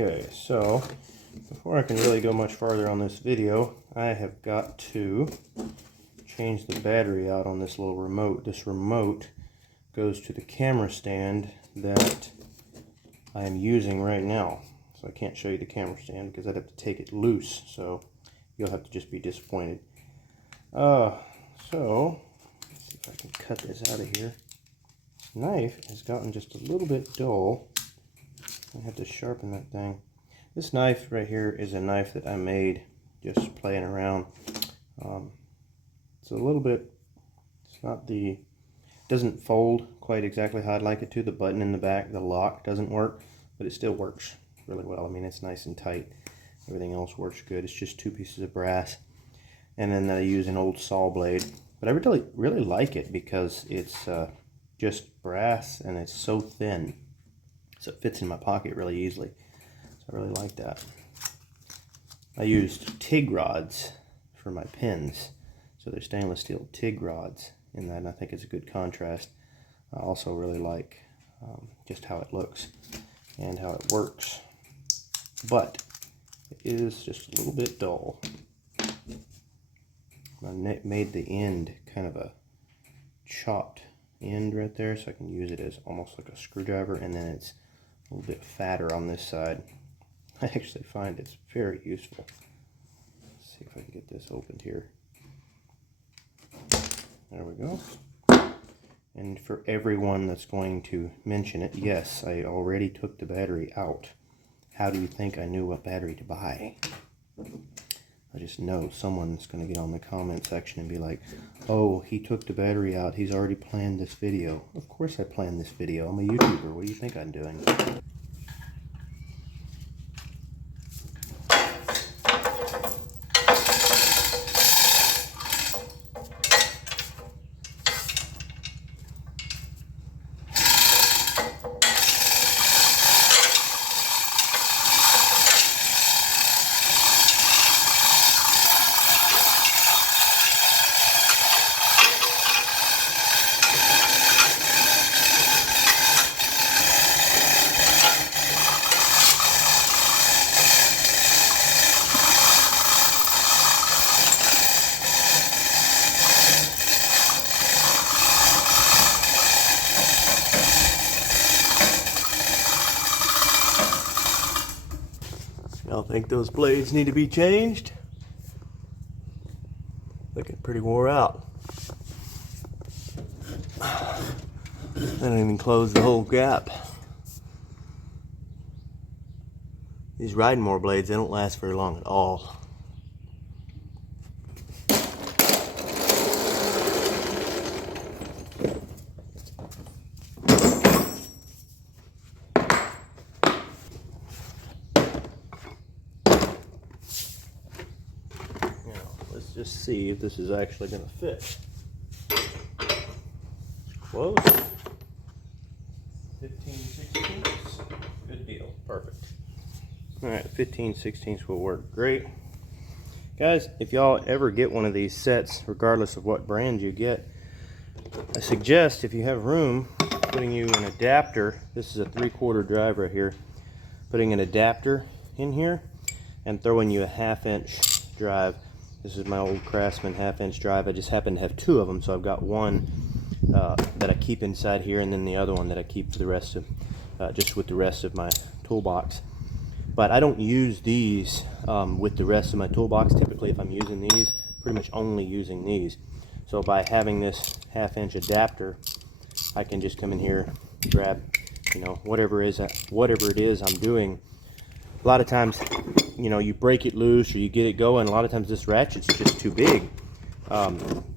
Okay, so before I can really go much farther on this video, I have got to change the battery out on this little remote. This remote goes to the camera stand that I am using right now. So I can't show you the camera stand because I'd have to take it loose, so you'll have to just be disappointed. So let's see if I can cut this out of here. Knife has gotten just a little bit dull. I have to sharpen that thing. This knife right here is a knife that I made just playing around. It's a little bit, doesn't fold quite exactly how I'd like it to. The button in the back, the lock doesn't work, but it still works really well. I mean, it's nice and tight. Everything else works good. It's just 2 pieces of brass. And then I use an old saw blade. But I really like it because it's just brass and it's so thin. So it fits in my pocket really easily. So I really like that. I used TIG rods for my pins. So they're stainless steel TIG rods in that, and I think it's a good contrast. I also really like just how it looks and how it works. But it is just a little bit dull. I made the end kind of a chopped end right there, so I can use it as almost like a screwdriver, and then it's a little bit fatter on this side. I actually find it's very useful. Let's see if I can get this opened here. There we go. And for everyone that's going to mention it, yes, I already took the battery out. How do you think I knew what battery to buy? I just know someone's going to get on the comment section and be like, oh, he took the battery out. He's already planned this video. Of course I planned this video. I'm a YouTuber. What do you think I'm doing? Y'all think those blades need to be changed? Looking pretty wore out. I don't even close the whole gap. These Ridemore blades, they don't last very long at all. Let's just see if this is actually going to fit. Close. 15/16. Good deal. Perfect. Alright, 15/16 will work great. Guys, if y'all ever get one of these sets, regardless of what brand you get, I suggest, if you have room, putting you an adapter. This is a 3/4 drive right here. Putting an adapter in here and throwing you a 1/2 inch drive. This is my old Craftsman 1/2 inch drive. I just happen to have 2 of them, so I've got one that I keep inside here, and then the other one that I keep for the rest of, just with the rest of my toolbox. But I don't use these with the rest of my toolbox. Typically, if I'm using these, pretty much only using these. So by having this 1/2 inch adapter, I can just come in here, grab, you know, whatever it is I'm doing. A lot of times, you know, you break it loose or you get it going. A lot of times this ratchet's just too big.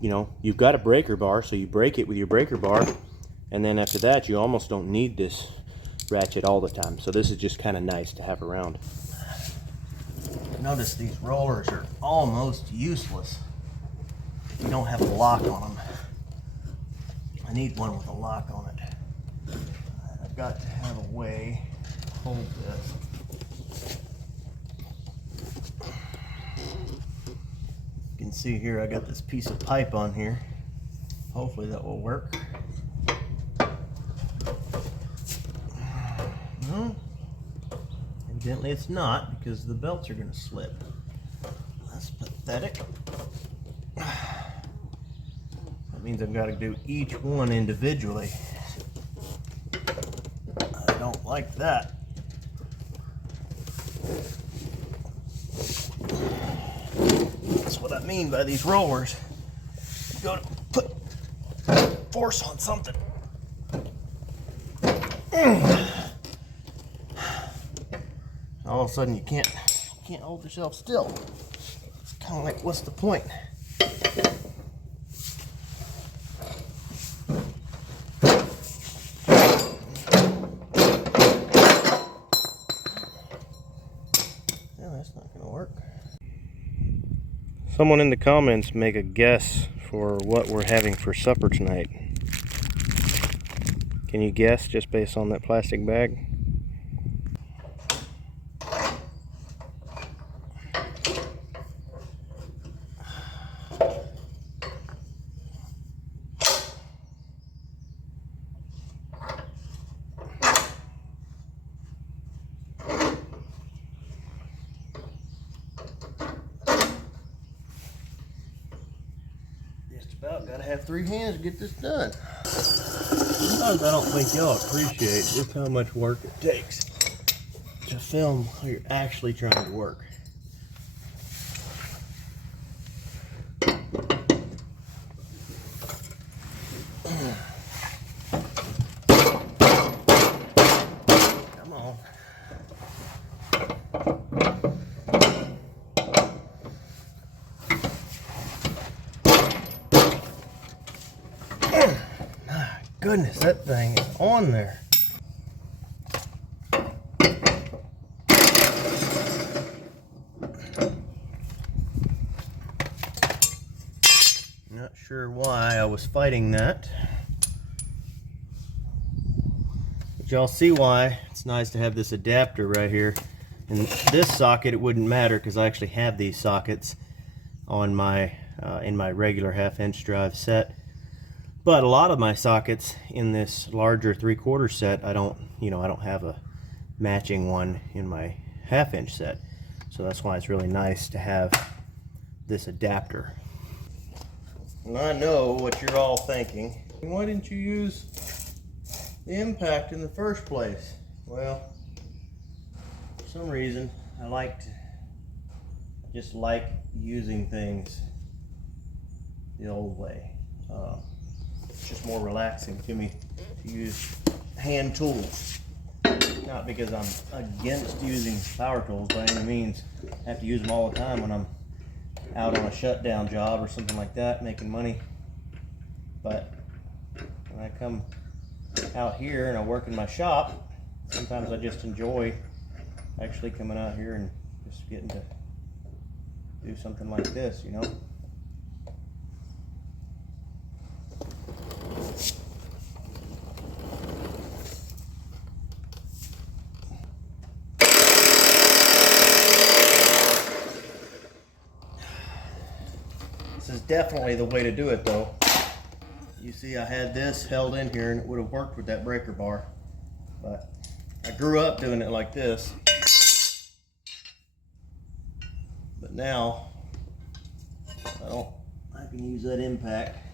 You know, you've got a breaker bar, so you break it with your breaker bar, and then after that, you almost don't need this ratchet all the time. So this is just kind of nice to have around. Notice these rollers are almost useless if you don't have a lock on them. I need one with a lock on it. I've got to have a way to hold this. You can see here I got this piece of pipe on here. Hopefully that will work. No, Evidently it's not, because the belts are going to slip. That's pathetic. That means I've got to do each one individually. I don't like that. That's what I mean by these rollers. You got to put force on something. All of a sudden you can't hold yourself still. It's kind of like, what's the point? Yeah, that's not going to work. Someone in the comments make a guess for what we're having for supper tonight. Can you guess just based on that plastic bag? Just about gotta have 3 hands to get this done. Sometimes I don't think y'all appreciate just how much work it takes to film while you're actually trying to work. Come on. My goodness, that thing is on there. Not sure why I was fighting that. But y'all see why it's nice to have this adapter right here. In this socket it wouldn't matter because I actually have these sockets on my in my regular 1/2" drive set. But a lot of my sockets in this larger 3/4 set, I don't have a matching one in my 1/2" set. So that's why it's really nice to have this adapter. And I know what you're all thinking. Why didn't you use the impact in the first place? Well, for some reason, I just like using things the old way. It's just more relaxing to me to use hand tools. Not because I'm against using power tools by any means. I have to use them all the time when I'm out on a shutdown job or something like that, making money. But when I come out here and I work in my shop, sometimes I just enjoy actually coming out here and just getting to do something like this, you know. This is definitely the way to do it though. You see I had this held in here and it would have worked with that breaker bar. But I grew up doing it like this. But now I can use that impact.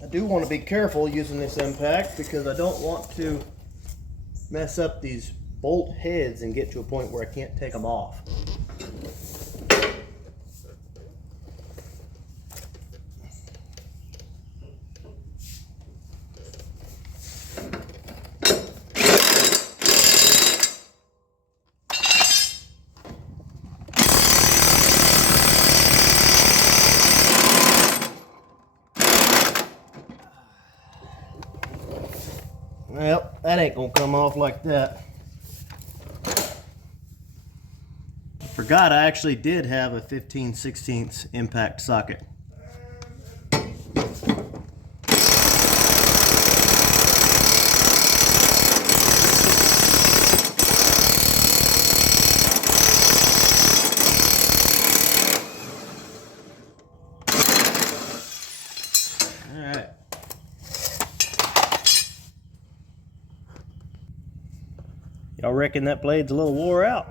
I do want to be careful using this impact because I don't want to mess up these bolt heads and get to a point where I can't take them off. Well, that ain't gonna come off like that. Forgot I actually did have a 15/16 impact socket. Y'all reckon that blade's a little wore out?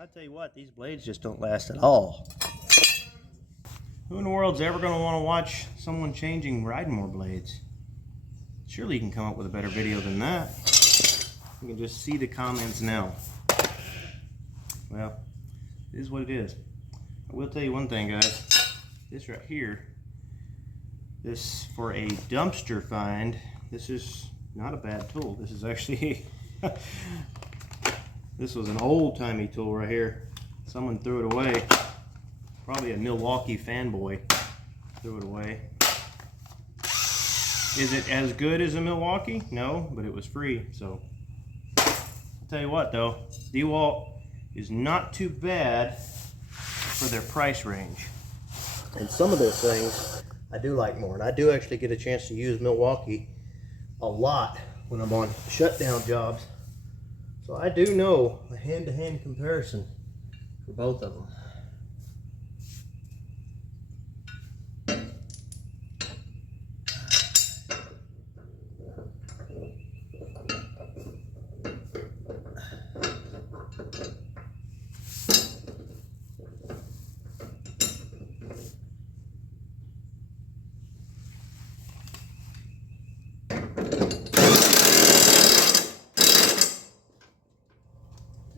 I'll tell you what, these blades just don't last at all. Who in the world's ever going to want to watch someone changing Ridemore blades? Surely you can come up with a better video than that. You can just see the comments now. Well, it is what it is. I will tell you one thing, guys. This right here, this for a dumpster find, this is not a bad tool. This is actually, this was an old-timey tool right here. Someone threw it away. Probably a Milwaukee fanboy threw it away. Is it as good as a Milwaukee? No, but it was free, so. I'll tell you what though, DeWalt is not too bad for their price range. And some of those things I do like more, and I do actually get a chance to use Milwaukee a lot when I'm on shutdown jobs. So I do know a hand-to-hand comparison for both of them.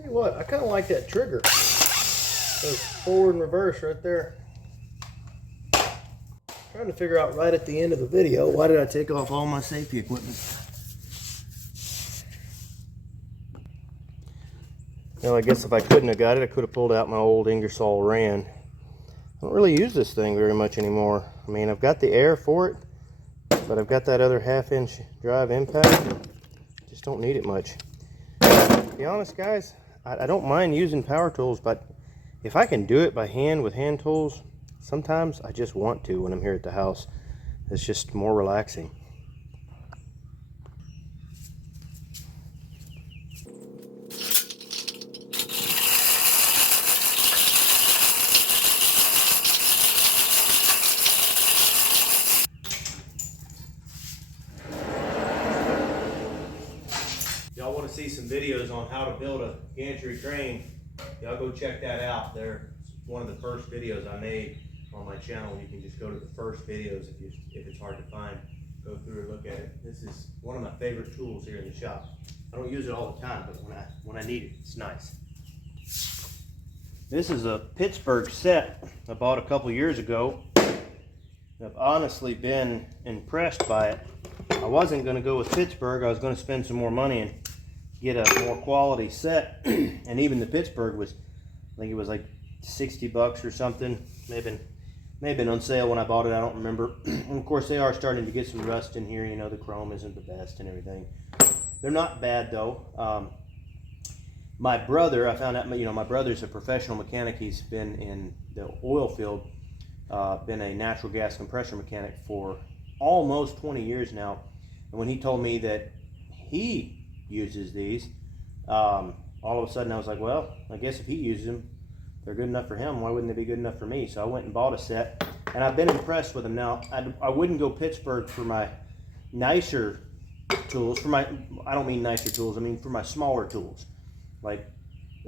What? I kind of like that trigger. Goes forward and reverse right there. Trying to figure out right at the end of the video, why did I take off all my safety equipment? Well, I guess if I couldn't have got it, I could have pulled out my old Ingersoll Rand. I don't really use this thing very much anymore. I mean, I've got the air for it, but I've got that other 1/2-inch drive impact. Just don't need it much. To be honest, guys, I don't mind using power tools, but if I can do it by hand with hand tools, sometimes I just want to when I'm here at the house. It's just more relaxing. Y'all want to see some videos on how to build a gantry crane, y'all go check that out. They're one of the first videos I made on my channel. You can just go to the first videos if it's hard to find. Go through and look at it. This is one of my favorite tools here in the shop. I don't use it all the time, but when I need it, it's nice. This is a Pittsburgh set I bought a couple years ago. I've honestly been impressed by it. I wasn't going to go with Pittsburgh. I was going to spend some more money and get a more quality set. And even the Pittsburgh was, I think it was like 60 bucks or something. May have been on sale when I bought it. I don't remember. And of course, they are starting to get some rust in here. You know, the chrome isn't the best and everything. They're not bad though. My brother, I found out, my brother's a professional mechanic. He's been in the oil field, been a natural gas compressor mechanic for almost 20 years now. And when he told me that he uses these, all of a sudden I was like, well, I guess if he uses them, they're good enough for him. Why wouldn't they be good enough for me? So I went and bought a set, and I've been impressed with them. Now, I wouldn't go Pittsburgh for my nicer tools. I don't mean nicer tools. I mean for my smaller tools. Like,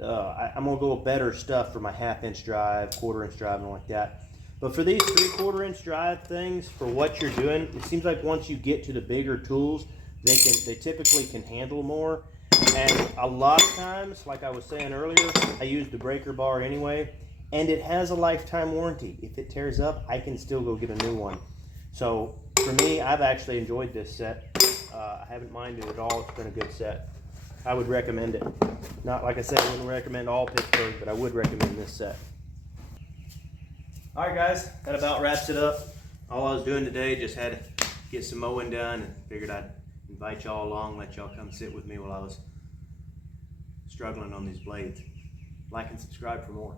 I'm gonna go with better stuff for my 1/2-inch drive, 1/4-inch drive, and like that. But for these 3/4-inch drive things, for what you're doing, it seems like once you get to the bigger tools, they typically can handle more. And a lot of times, like I was saying earlier, I use the breaker bar anyway, and it has a lifetime warranty. If it tears up, I can still go get a new one. So for me, I've actually enjoyed this set. I haven't minded it at all. It's been a good set. I would recommend it. Not like I said, I wouldn't recommend all Pittsburgh, but I would recommend this set. All right, guys, that about wraps it up. All I was doing today, just had to get some mowing done, and figured I'd invite y'all along, let y'all come sit with me while I was struggling on these blades. Like and subscribe for more.